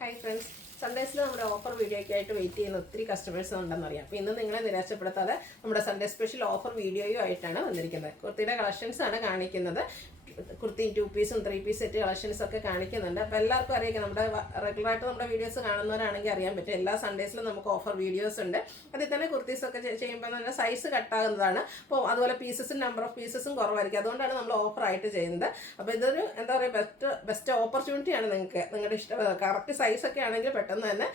Hi friends, സൺഡേസിൽ നമ്മുടെ offer വീഡിയോയ്ക്കായിട്ട് wait ചെയ്യുന്ന ഒത്തിരി കസ്റ്റമേഴ്സ് ഉണ്ടെന്നറിയാം. അപ്പോൾ ഇന്ന് നിങ്ങളെ നിരാശപ്പെടുത്താതെ നമ്മുടെ സൺഡേ സ്പെഷ്യൽ ഓഫർ വീഡിയോയും ആയിട്ടാണ് വന്നിരിക്കുന്നത്. കുർത്തിയുടെ കളക്ഷൻസ് ആണ് കാണിക്കുന്നത്. കുർത്തി 2 പീസും 3 പീസ് സെറ്റ് കളക്ഷൻസ് ഒക്കെ കാണിക്കുന്നുണ്ട്. അപ്പോൾ എല്ലാവർക്കും അറിയാം, നമ്മുടെ റെഗുലറായിട്ട് നമ്മുടെ വീഡിയോസ് കാണുന്നവരാണെങ്കിൽ അറിയാൻ പറ്റും. എല്ലാ സൺഡേസിലും നമുക്ക് ഓഫർ വീഡിയോസ് ഉണ്ട്. അതിൽ തന്നെ കുർത്തീസ് ഒക്കെ ചെയ്യുമ്പോൾ തന്നെ സൈസ് കട്ടാകുന്നതാണ്. അപ്പോൾ അതുപോലെ പീസസും നമ്പർ ഓഫ് പീസസും കുറവായിരിക്കും. അതുകൊണ്ടാണ് നമ്മൾ ഓഫർ ആയിട്ട് ചെയ്യുന്നത്. അപ്പോൾ ഇതൊരു എന്താ പറയുക ബെസ്റ്റ് ഓപ്പർച്യൂണിറ്റിയാണ് നിങ്ങൾക്ക്. നിങ്ങളുടെ ഇഷ്ടം കറക്റ്റ് സൈസൊക്കെ ആണെങ്കിൽ പെട്ടെന്ന് തന്നെ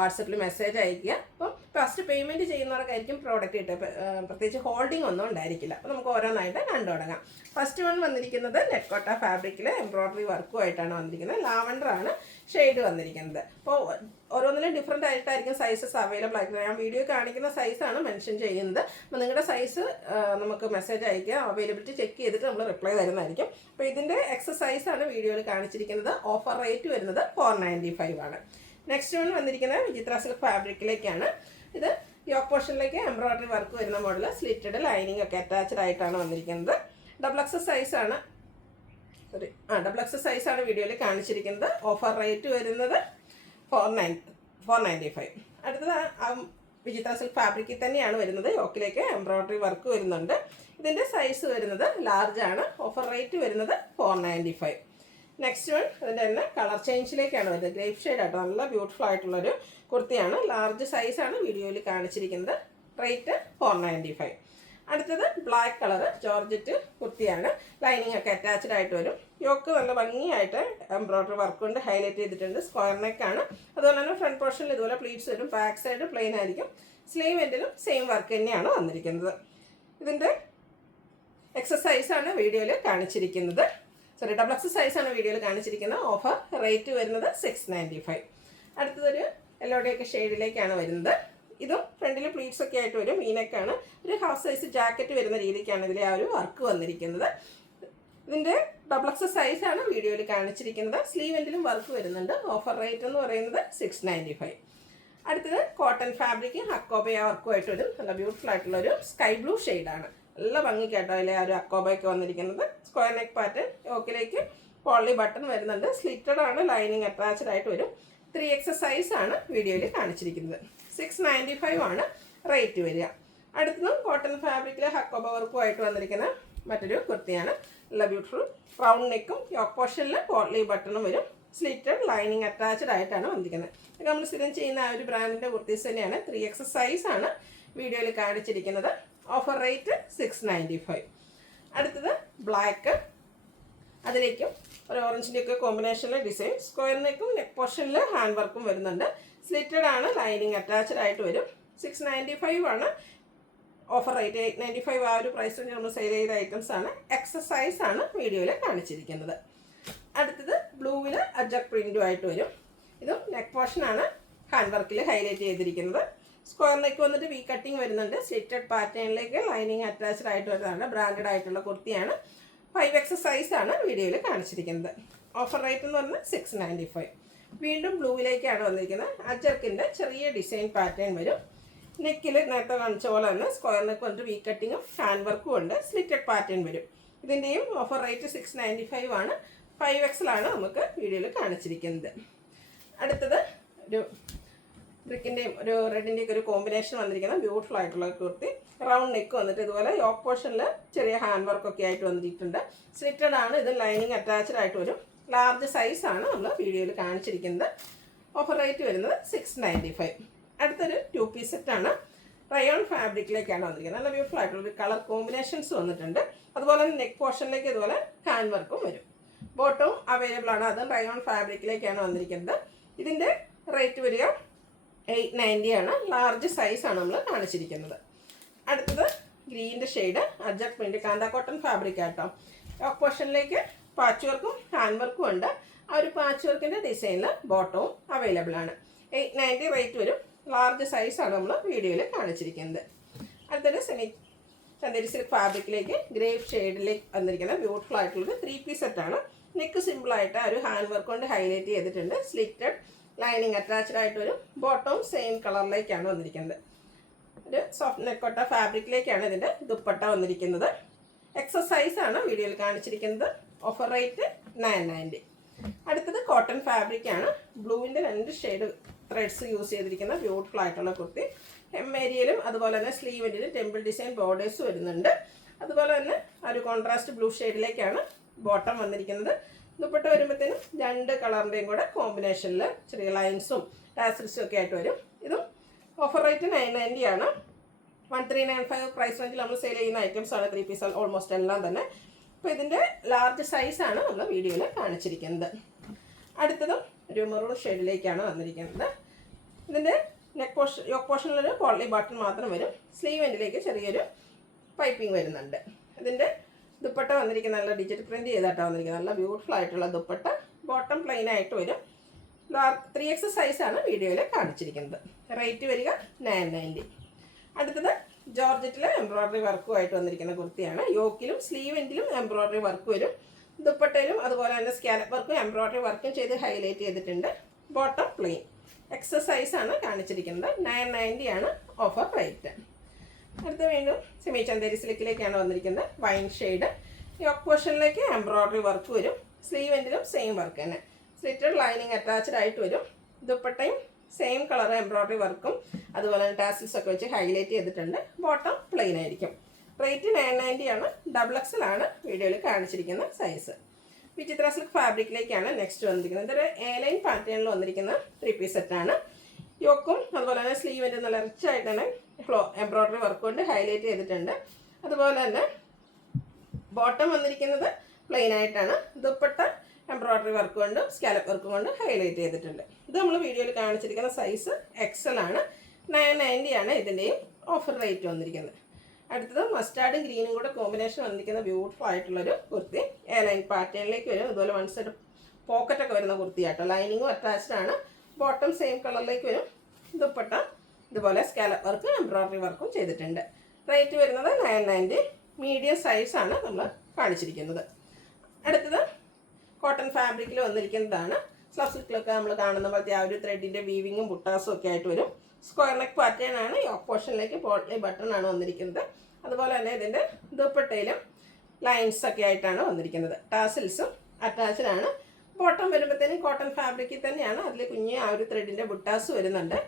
വാട്സപ്പിൽ മെസ്സേജ് അയയ്ക്കുക. അപ്പം ഫസ്റ്റ് പേയ്മെൻറ്റ് ചെയ്യുന്നവർക്കായിരിക്കും പ്രോഡക്റ്റ് കിട്ടുക. പ്രത്യേകിച്ച് ഹോൾഡിംഗ് ഒന്നും ഉണ്ടായിരിക്കില്ല. അപ്പോൾ നമുക്ക് ഓരോന്നായിട്ട് കണ്ടു തുടങ്ങാം. ഫസ്റ്റ് വൺ വന്നിരിക്കുന്നത് നെറ്റ്കോട്ട ഫാബ്രിക്കിൽ എംബ്രോയ്ഡറി വർക്കുമായിട്ടാണ് വന്നിരിക്കുന്നത്. ലാവൻഡർ ആണ് ഷെയ്ഡ് വന്നിരിക്കുന്നത്. അപ്പോൾ ഓരോന്നിനും ഡിഫറെൻ്റ് ആയിട്ടായിരിക്കും സൈസസ് അവൈലബിൾ ആയിരിക്കുന്നത്. ഞാൻ വീഡിയോ കാണിക്കുന്ന സൈസാണ് മെൻഷൻ ചെയ്യുന്നത്. അപ്പോൾ നിങ്ങളുടെ സൈസ് നമുക്ക് മെസ്സേജ് അയക്കുക. അവൈലബിലിറ്റി ചെക്ക് ചെയ്തിട്ട് നമ്മൾ റിപ്ലൈ തരുന്നതായിരിക്കും. അപ്പോൾ ഇതിൻ്റെ എക്സസൈസാണ് വീഡിയോയിൽ കാണിച്ചിരിക്കുന്നത്. ഓഫർ റേറ്റ് വരുന്നത് 495 ആണ്. നെക്സ്റ്റ് വൺ വന്നിരിക്കുന്നത് വിചിത്ര സിൽക്ക് ഫാബ്രിക്കിലേക്കാണ്. ഇത് യോക്ക് പോർഷനിലേക്ക് എംബ്രോയ്ഡറി വർക്ക് വരുന്ന മോഡൽ, സ്ലിറ്റഡ് ലൈനിങ് ഒക്കെ അറ്റാച്ച്ഡ് ആയിട്ടാണ് വന്നിരിക്കുന്നത്. ഡബിൾ എക്സ് സൈസാണ് വീഡിയോയിൽ കാണിച്ചിരിക്കുന്നത്. ഓഫർ റേറ്റ് വരുന്നത് 495. അടുത്തത് വിചിത്ര സിൽക്ക് ഫാബ്രിക്കിൽ തന്നെയാണ് വരുന്നത്. യോക്കിലേക്ക് എംബ്രോയ്ഡറി വർക്ക് വരുന്നുണ്ട്. ഇതിൻ്റെ സൈസ് വരുന്നത് ലാർജ് ആണ്. ഓഫർ റേറ്റ് വരുന്നത് 495. നെക്സ്റ്റ് വൺ അതിൻ്റെ തന്നെ കളർ ചേഞ്ചിലേക്കാണ് വരുന്നത്. ഗ്രേപ്പ് ഷെയ്ഡ് ആട്ടോ, നല്ല ബ്യൂട്ടിഫുൾ ആയിട്ടുള്ളൊരു കുർത്തിയാണ്. ലാർജ് സൈസാണ് വീഡിയോയിൽ കാണിച്ചിരിക്കുന്നത്. റേറ്റ് 495. അടുത്തത് ബ്ലാക്ക് കളർ ജോർജറ്റ് കുർത്തിയാണ്. ലൈനിങ് ഒക്കെ അറ്റാച്ച്ഡ് ആയിട്ട് വരും. യോക്ക് നല്ല ഭംഗിയായിട്ട് എംബ്രോയ്ഡറി വർക്ക് കൊണ്ട് ഹൈലൈറ്റ് ചെയ്തിട്ടുണ്ട്. സ്ക്വയർ നെക്കാണ്. അതുപോലെ തന്നെ ഫ്രണ്ട് പോർഷനിൽ ഇതുപോലെ പ്ലീറ്റ്സ് വരും. ബാക്ക് സൈഡ് പ്ലെയിൻ ആയിരിക്കും. സ്ലീവ് എൻഡിലും സെയിം വർക്ക് തന്നെയാണ് വന്നിരിക്കുന്നത്. ഇതിൻ്റെ എക്സസൈസാണ് വീഡിയോയിൽ കാണിച്ചിരിക്കുന്നത്. ഡബിൾ എക്സ് സൈസാണ് വീഡിയോയിൽ കാണിച്ചിരിക്കുന്നത്. ഓഫർ റേറ്റ് വരുന്നത് 695. അടുത്തതൊരു യെല്ലോടെയൊക്കെ ഷെയ്ഡിലേക്കാണ് വരുന്നത്. ഇതും ഫ്രണ്ടിൽ പ്ലീറ്റ്സ് ഒക്കെ ആയിട്ട് വരും. മീനൊക്കെയാണ്. ഒരു ഹാഫ് സൈസ് ജാക്കറ്റ് വരുന്ന രീതിക്കാണ് ഇതിലെ ആ ഒരു വർക്ക് വന്നിരിക്കുന്നത്. ഇതിൻ്റെ ഡബിൾ എക്സ് സൈസാണ് വീഡിയോയിൽ കാണിച്ചിരിക്കുന്നത്. സ്ലീവ് എൻഡിലും വർക്ക് വരുന്നുണ്ട്. ഓഫർ റേറ്റ് എന്ന് പറയുന്നത് 695. അടുത്തത് കോട്ടൺ ഫാബ്രിക് അക്കോബയ വർക്കുമായിട്ട് വരും. നല്ല ബ്യൂട്ടിഫുൾ ആയിട്ടുള്ളൊരു സ്കൈ ബ്ലൂ ഷെയ്ഡാണ്. നല്ല ഭംഗിക്കാട്ടോ അതിലെ ആ ഒരു അക്കോബയൊക്കെ വന്നിരിക്കുന്നത്. സ്ക്വയർ നെക്ക് പാറ്റേൺ, യോക്കിലേക്ക് പോളി ബട്ടൺ വരുന്നുണ്ട്. സ്ലിറ്റഡ് ആണ്. ലൈനിങ് അറ്റാച്ച്ഡ് ആയിട്ട് വരും. 3X സൈസാണ് വീഡിയോയിൽ കാണിച്ചിരിക്കുന്നത്. 695 ആണ് റേറ്റ് വരിക. അടുത്തതും കോട്ടൺ ഫാബ്രിക്കിൽ ഹക്കോബ വർക്കുമായിട്ട് വന്നിരിക്കുന്ന മറ്റൊരു കുർത്തിയാണ്. നല്ല ബ്യൂട്ടിഫുൾ റൗണ്ട് നെക്കും യോക്ക് പോർഷനിൽ പോളി ബട്ടണും വരും. സ്ലിറ്റഡ് ലൈനിങ് അറ്റാച്ച്ഡ് ആയിട്ടാണ് വന്നിരിക്കുന്നത്. ഇതൊക്കെ നമ്മൾ സ്ഥിരം ചെയ്യുന്ന ആ ഒരു ബ്രാൻഡിൻ്റെ കുർത്തീസ് തന്നെയാണ്. 3X സൈസാണ് വീഡിയോയിൽ കാണിച്ചിരിക്കുന്നത്. Offer rate 695. അടുത്തത് ബ്ലാക്ക്, അതിലേക്കും ഒരു ഓറഞ്ചിൻ്റെ ഒക്കെ കോമ്പിനേഷനിലെ ഡിസൈൻ. സ്ക്വയർ നെക്കും നെക്ക് പോർഷനിൽ ഹാൻഡ് വർക്കും വരുന്നുണ്ട്. സ്ലിറ്റഡ് ആണ്. ലൈനിങ് അറ്റാച്ച്ഡ് ആയിട്ട് വരും. 695 ആണ് ഓഫർ റേറ്റ്. 895 ആ ഒരു പ്രൈസ് നമ്മൾ സെയിൽ ചെയ്ത ഐറ്റംസ് ആണ്. എക്സസൈസ് ആണ് വീഡിയോയിൽ കാണിച്ചിരിക്കുന്നത്. അടുത്തത് ബ്ലൂവിൽ അജക് പ്രിൻറ്റും ആയിട്ട് വരും. ഇതും നെക്ക് പോർഷനാണ് ഹാൻഡ് വർക്കിൽ ഹൈലൈറ്റ് ചെയ്തിരിക്കുന്നത്. സ്ക്വയർ നെക്ക് വന്നിട്ട് വി കട്ടിങ് വരുന്നുണ്ട്. സ്ലിറ്റഡ് പാറ്റേണിലേക്ക് ലൈനിങ് അറ്റാച്ച്ഡ് ആയിട്ട് വരുന്നതാണ്. ബ്രാൻഡഡ് ആയിട്ടുള്ള കുർത്തിയാണ്. 5X സൈസാണ് വീഡിയോയിൽ കാണിച്ചിരിക്കുന്നത്. ഓഫർ റേറ്റ് എന്ന് പറഞ്ഞാൽ 695. വീണ്ടും ബ്ലൂവിലേക്കാണ് വന്നിരിക്കുന്നത്. അജർക്കിൻ്റെ ചെറിയ ഡിസൈൻ പാറ്റേൺ വരും. നെക്കിൽ നേരത്തെ കാണിച്ച പോലെ തന്നെ സ്ക്വയർ നെക്ക് വന്നിട്ട് വി കട്ടിങ്ങും ഹാൻഡ് വർക്കും ഉണ്ട്. സ്ലിറ്റഡ് പാറ്റേൺ വരും. ഇതിൻ്റെയും ഓഫർ റേറ്റ് 695 ആണ്. 5X നമുക്ക് വീഡിയോയിൽ കാണിച്ചിരിക്കുന്നത്. അടുത്തത് ഒരു ബ്രിക്കിൻ്റെയും ഒരു റെഡിൻ്റെയൊക്കെ ഒരു കോമ്പിനേഷൻ വന്നിരിക്കുന്ന ബ്യൂട്ടിഫുൾ ആയിട്ടുള്ള കുർത്തി. റൗണ്ട് നെക്ക് വന്നിട്ട് ഇതുപോലെ യോക്ക് പോർഷനിൽ ചെറിയ ഹാൻഡ് വർക്കൊക്കെ ആയിട്ട് വന്നിട്ടുണ്ട്. സ്ലിറ്റഡ് ആണ്. ഇത് ലൈനിങ് അറ്റാച്ച്ഡ് ആയിട്ട് വരും. ലാർജ് സൈസാണ് നമ്മൾ വീഡിയോയിൽ കാണിച്ചിരിക്കുന്നത്. ഓഫർ റേറ്റ് വരുന്നത് 695. അടുത്തൊരു 2 പീസ് സെറ്റാണ്. റയോൺ ഫാബ്രിക്കിലേക്കാണ് വന്നിരിക്കുന്നത്. നല്ല ബ്യൂട്ടിഫുൾ ആയിട്ടുള്ള കളർ കോമ്പിനേഷൻസ് വന്നിട്ടുണ്ട്. അതുപോലെ തന്നെ നെക്ക് പോർഷനിലേക്ക് ഇതുപോലെ ഹാൻഡ് വർക്കും വരും. ബോട്ടവും അവൈലബിൾ ആണ്. അത് റയോൺ ഫാബ്രിക്കിലേക്കാണ് വന്നിരിക്കുന്നത്. ഇതിൻ്റെ റേറ്റ് വരിക 890 ആണ്. ലാർജ് സൈസാണ് നമ്മൾ കാണിച്ചിരിക്കുന്നത്. അടുത്തത് ഗ്രീൻ്റെ ഷെയ്ഡ് അജക് പ്രിൻറ്റ് കാന്ത കോട്ടൺ ഫാബ്രിക് ആട്ടോ. യോക്ക് പോർഷനിലേക്ക് പാച്ച് വർക്കും ഹാൻഡ് വർക്കും ഉണ്ട്. ആ ഒരു പാച്ച് വർക്കിൻ്റെ ഡിസൈനിൽ ബോട്ടവും അവൈലബിൾ ആണ്. 890 റേറ്റ് വരും. ലാർജ് സൈസാണ് നമ്മൾ വീഡിയോയിൽ കാണിച്ചിരിക്കുന്നത്. അടുത്തൊരു ചന്ദേരി സിൽക്ക് ഫാബ്രിക്കിലേക്ക് ഗ്രേപ്പ് ഷെയ്ഡിലേക്ക് വന്നിരിക്കുന്ന ബ്യൂട്ടിഫുൾ ആയിട്ടുള്ളത് 3 പീസ് സെറ്റാണ്. നെക്ക് സിമ്പിളായിട്ട് ഒരു ഹാൻഡ് വർക്ക് കൊണ്ട് ഹൈലൈറ്റ് ചെയ്തിട്ടുണ്ട്. സ്ലിറ്റഡ് ലൈനിങ് അറ്റാച്ച്ഡ് ആയിട്ട് വരും. ബോട്ടവും സെയിം കളറിലേക്കാണ് വന്നിരിക്കുന്നത്. ഒരു സോഫ്റ്റ് നെക്കോട്ട ഫാബ്രിക്കിലേക്കാണ് ഇതിൻ്റെ ദുപ്പട്ട വന്നിരിക്കുന്നത്. എക്സസൈസാണ് വീഡിയോയിൽ കാണിച്ചിരിക്കുന്നത്. Offer rate 990. അടുത്തത് കോട്ടൺ ഫാബ്രിക് ആണ്. ബ്ലൂവിൻ്റെ 2 ഷെയ്ഡ് ത്രെഡ്സ് യൂസ് ചെയ്തിരിക്കുന്ന ബ്യൂട്ടിഫുൾ ആയിട്ടുള്ള കുർത്തി. hem ഏരിയയിലും അതുപോലെ തന്നെ സ്ലീവിൻ്റെ ടെമ്പിൾ ഡിസൈൻ ബോർഡേഴ്സ് വരുന്നുണ്ട്. അതുപോലെ തന്നെ ഒരു കോൺട്രാസ്റ്റ് ബ്ലൂ ഷെയ്ഡിലേക്കാണ് ബോട്ടം വന്നിരിക്കുന്നത്. ദുപ്പട്ട വരുമ്പോഴത്തേനും 2 കളറിൻ്റെയും കൂടെ കോമ്പിനേഷനിൽ ചെറിയ ലൈൻസും ടാസിൽസും ഒക്കെ ആയിട്ട് വരും. ഇതും ഓഫർ റേറ്റ് 990 ആണ്. 1395 പ്രൈസ് റേഞ്ചിൽ നമ്മൾ സെയിൽ ചെയ്യുന്ന ഐറ്റംസ് ആണ്. 3 പീസ് ഓൾമോസ്റ്റ് എല്ലാം തന്നെ. അപ്പോൾ ഇതിൻ്റെ ലാർജ് സൈസാണ് നമ്മൾ വീഡിയോയിൽ കാണിച്ചിരിക്കുന്നത്. അടുത്തതും ഒരു മെറൂൺ ഷെയ്ഡിലേക്കാണ് വന്നിരിക്കുന്നത്. ഇതിൻ്റെ യോക്ക് പോർഷനിലൊരു പോളി ബട്ടൺ മാത്രം വരും. സ്ലീവ് എൻഡിലേക്ക് ചെറിയൊരു പൈപ്പിംഗ് വരുന്നുണ്ട്. ഇതിൻ്റെ ദുപ്പട്ട വന്നിരിക്കുന്ന നല്ല ഡിജിറ്റൽ പ്രിൻറ്റ് ചെയ്തിട്ടാണ് വന്നിരിക്കുന്നത്. നല്ല ബ്യൂട്ടിഫുൾ ആയിട്ടുള്ള ദുപ്പട്ട. ബോട്ടം പ്ലെയിൻ ആയിട്ട് വരും. 3X സൈസാണ് വീഡിയോയിൽ കാണിച്ചിരിക്കുന്നത്. റേറ്റ് വരിക 990. അടുത്തത് ജോർജറ്റിൽ എംബ്രോയ്ഡറി വർക്കുമായിട്ട് വന്നിരിക്കുന്ന കുർത്തിയാണ്. യോക്കിലും സ്ലീവ് എൻഡിലും എംബ്രോയ്ഡറി വർക്ക് വരും. ദുപ്പട്ടയിലും അതുപോലെ തന്നെ സ്കാലപ്പ് വർക്കും എംബ്രോയ്ഡറി വർക്കും ചെയ്ത് ഹൈലൈറ്റ് ചെയ്തിട്ടുണ്ട്. Bottom plain. എക്സസൈസാണ് കാണിച്ചിരിക്കുന്നത്. 990 ആണ് ഓഫർ റേറ്റ്. അടുത്ത വീണ്ടും സെമി ചന്തേരി സിൽക്കിലേക്കാണ് വന്നിരിക്കുന്നത്. Wine shade. യോക്ക് പോർഷനിലേക്ക് എംബ്രോയ്ഡറി വർക്ക് വരും. സ്ലീവ് എൻഡിലും സെയിം വർക്ക് തന്നെ. സ്ലിറ്റഡ് ലൈനിങ് അറ്റാച്ച്ഡ് ആയിട്ട് വരും. ദുപ്പട്ടയും സെയിം കളർ എംബ്രോയ്ഡറി വർക്കും അതുപോലെ തന്നെ ടാസിൽസ് ഒക്കെ വെച്ച് ഹൈലൈറ്റ് ചെയ്തിട്ടുണ്ട്. ബോട്ടം പ്ലെയിൻ ആയിരിക്കും. റേറ്റ് 990 ആണ്. XXL ആണ് വീഡിയോയിൽ കാണിച്ചിരിക്കുന്ന സൈസ്. വിചിത്ര സിൽക്ക് ഫാബ്രിക്കിലേക്കാണ് നെക്സ്റ്റ് വന്നിരിക്കുന്നത്. ഇതൊരു A-ലൈൻ പാറ്റേണിൽ വന്നിരിക്കുന്ന 3 പീസ് സെറ്റാണ്. യോക്കും അതുപോലെ തന്നെ സ്ലീവിൻ്റെ നല്ല റിച്ച് ആയിട്ട് തന്നെ എംബ്രോയ്ഡറി വർക്ക് കൊണ്ട് ഹൈലൈറ്റ് ചെയ്തിട്ടുണ്ട്. അതുപോലെ തന്നെ ബോട്ടം വന്നിരിക്കുന്നത് പ്ലെയിൻ ആയിട്ടാണ്. ദുപ്പട്ട എംബ്രോയ്ഡറി വർക്ക് കൊണ്ട് സ്കാലപ്പ് വർക്കും കൊണ്ട് ഹൈലൈറ്റ് ചെയ്തിട്ടുണ്ട്. ഇത് നമ്മൾ വീഡിയോയിൽ കാണിച്ചിരിക്കുന്ന സൈസ് XL ആണ്. 990 ആണ് ഇതിൻ്റെയും ഓഫർ റേറ്റ് വന്നിരിക്കുന്നത്. അടുത്തത് മസ്റ്റാർഡും ഗ്രീനും കൂടെ കോമ്പിനേഷൻ വന്നിരിക്കുന്ന ബ്യൂട്ടിഫുൾ ആയിട്ടുള്ളൊരു കുർത്തി. A-ലൈൻ പാറ്റേണിലേക്ക് വരും. അതുപോലെ 1 സൈഡ് പോക്കറ്റൊക്കെ വരുന്ന കുർത്തിയാട്ടോ. ലൈനിങ്ങും അറ്റാച്ച്ഡ് ആണ്. ബോട്ടം സെയിം കളറിലേക്ക് വരും. ദുപ്പട്ട ഇതുപോലെ സ്കാലപ്പ് വർക്ക് എംബ്രോയ്ഡറി വർക്കും ചെയ്തിട്ടുണ്ട്. റേറ്റ് വരുന്നത് 990. മീഡിയം സൈസാണ് നമ്മൾ കാണിച്ചിരിക്കുന്നത്. അടുത്തത് കോട്ടൺ ഫാബ്രിക്കിൽ വന്നിരിക്കുന്നതാണ്. സ്ലബ് സിൽക്കിലൊക്കെ നമ്മൾ കാണുന്ന പോലത്തെ ആ ഒരു ത്രെഡിൻ്റെ വീവിങ്ങും ബുട്ടാസും ഒക്കെ ആയിട്ട് വരും. സ്ക്വയർ നെക്ക് പാറ്റേൺ ആണ്. യോക്ക് പോർഷനിലേക്ക് പോളി ബട്ടൺ ആണ് വന്നിരിക്കുന്നത്. അതുപോലെ തന്നെ ഇതിൻ്റെ ദുപ്പട്ടയിലും ലൈൻസ് ഒക്കെ ആയിട്ടാണ് വന്നിരിക്കുന്നത്. ടാസിൽസും അറ്റാച്ച്ഡ് ആണ്. ബോട്ടം വരുമ്പോഴത്തേനും കോട്ടൺ ഫാബ്രിക്കിൽ തന്നെയാണ്. അതിൽ കുഞ്ഞ് ആ ഒരു ത്രെഡിൻ്റെ ബുട്ടാസ് വരുന്നുണ്ട്.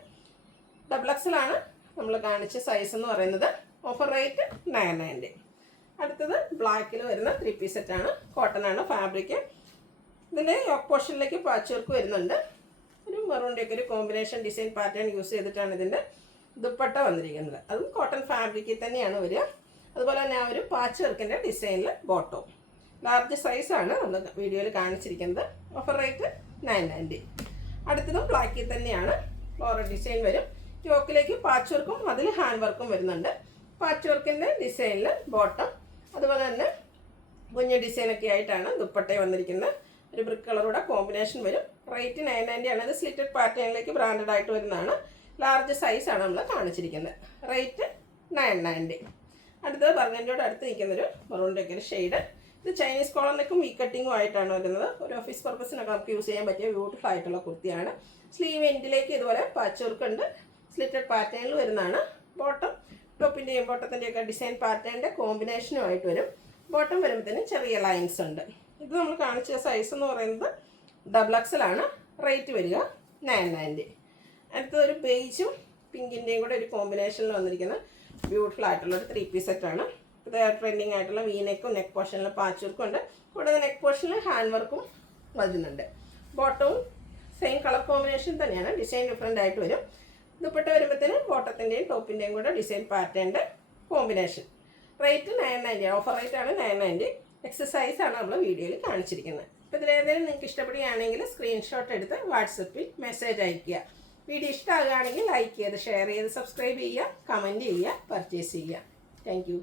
XXL ആണ് നമ്മൾ കാണിച്ച സൈസ് എന്ന് പറയുന്നത്. Offer rate 990. അടുത്തത് ബ്ലാക്കിൽ വരുന്ന 3 പീസ് സെറ്റാണ്. കോട്ടൺ ആണ് ഫാബ്രിക്. ഇതിൻ്റെ യോക്ക് പോർഷനിലേക്ക് പാച്ച് വർക്ക് വരുന്നുണ്ട്. ഒരു മെറൂണിൻ്റെ ഒക്കെ ഒരു കോമ്പിനേഷൻ ഡിസൈൻ പാറ്റേൺ യൂസ് ചെയ്തിട്ടാണ് ഇതിൻ്റെ ദുപ്പട്ട വന്നിരിക്കുന്നത്. അതും കോട്ടൺ ഫാബ്രിക്കിൽ തന്നെയാണ് വരിക. അതുപോലെ തന്നെ ആ ഒരു പാച്ച് വർക്കിൻ്റെ ഡിസൈനിൽ ബോട്ടവും. ലാർജ് സൈസാണ് നമ്മൾ വീഡിയോയിൽ കാണിച്ചിരിക്കുന്നത്. Offer rate 990. അടുത്തതും ബ്ലാക്കിൽ തന്നെയാണ്. ഫ്ലോറൽ ഡിസൈൻ വരും. യോക്കിലേക്ക് പാച്ച് വർക്കും അതിൽ ഹാൻഡ് വർക്കും വരുന്നുണ്ട്. പാച്ച് വർക്കിൻ്റെ ഡിസൈനിൽ ബോട്ടം അതുപോലെ തന്നെ കുഞ്ഞ് ഡിസൈനൊക്കെ ആയിട്ടാണ് ദുപ്പട്ട വന്നിരിക്കുന്നത്. ഒരു ബ്രിക്ക് കളറൂടെ കോമ്പിനേഷൻ വരും. റേറ്റ് 990 ആണ്. ഇത് സ്ലിറ്റഡ് പാറ്റേണിലേക്ക് ബ്രാൻഡഡ് ആയിട്ട് വരുന്നതാണ്. ലാർജ് സൈസാണ് നമ്മൾ കാണിച്ചിരിക്കുന്നത്. റേറ്റ് 990. അടുത്തത് ബർഗൻഡിയോട് അടുത്ത് നിൽക്കുന്നൊരു മെറൂണിൻ്റെ ഒക്കെ ഒരു ഷെയ്ഡ്. ഇത് ചൈനീസ് കോളറിലേക്കും വി കട്ടിങ്ങും ആയിട്ടാണ് വരുന്നത്. ഒരു ഓഫീസ് പർപ്പസിനൊക്കെ നമുക്ക് യൂസ് ചെയ്യാൻ പറ്റിയ ബ്യൂട്ടിഫുൾ ആയിട്ടുള്ള കുർത്തിയാണ്. സ്ലീവ് എൻഡിലേക്ക് ഇതുപോലെ പാച്ച് വർക്ക് ഉണ്ട്. സ്ലിറ്റഡ് പാറ്റേണിൽ വരുന്നതാണ്. ബോട്ടം ടോപ്പിൻ്റെയും ബോട്ടത്തിൻ്റെയൊക്കെ ഡിസൈൻ പാറ്റേണിൻ്റെ കോമ്പിനേഷനുമായിട്ട് വരും. ബോട്ടം വരുമ്പോഴത്തേനും ചെറിയ ലൈൻസ് ഉണ്ട്. ഇത് നമ്മൾ കാണിച്ച സൈസ് എന്ന് പറയുന്നത് XXL ആണ്. റേറ്റ് വരിക 990. അടുത്തൊരു ബേജും പിങ്കിൻ്റെയും കൂടെ ഒരു കോമ്പിനേഷനിൽ വന്നിരിക്കുന്ന ബ്യൂട്ടിഫുൾ ആയിട്ടുള്ളൊരു 3 പീസ് സെറ്റാണ്. ഇത് ട്രെൻഡിങ് ആയിട്ടുള്ള വീനെക്കും നെക്ക് പോർഷനിൽ പാച്ച് വർക്കും ഉണ്ട്. കൂടാതെ നെക്ക് പോർഷനിൽ ഹാൻഡ് വർക്കും വരുന്നുണ്ട്. ബോട്ടവും സെയിം കളർ കോമ്പിനേഷൻ തന്നെയാണ്. ഡിസൈൻ ഡിഫറെൻ്റ് ആയിട്ട് വരും. ദുപ്പട്ട വരുമ്പോഴത്തേനും ബോട്ടത്തിൻ്റെയും ടോപ്പിൻ്റെയും കൂടെ ഡിസൈൻ പാറ്റേണിൻ്റെ കോമ്പിനേഷൻ. റേറ്റ് 990. ഓഫർ റേറ്റ് ആണ് 990. എക്സസൈസാണ് നമ്മൾ വീഡിയോയിൽ കാണിച്ചിരിക്കുന്നത്. അപ്പോൾ ഇതിലേതെങ്കിലും നിങ്ങൾക്ക് ഇഷ്ടപ്പെടുകയാണെങ്കിൽ സ്ക്രീൻഷോട്ട് എടുത്ത് വാട്സപ്പിൽ മെസ്സേജ് അയയ്ക്കുക. വീഡിയോ ഇഷ്ടമാകുകയാണെങ്കിൽ ലൈക്ക് ചെയ്ത് ഷെയർ ചെയ്ത് സബ്സ്ക്രൈബ് ചെയ്യുക, കമൻറ്റ് ചെയ്യുക, പർച്ചേസ് ചെയ്യുക. Thank you.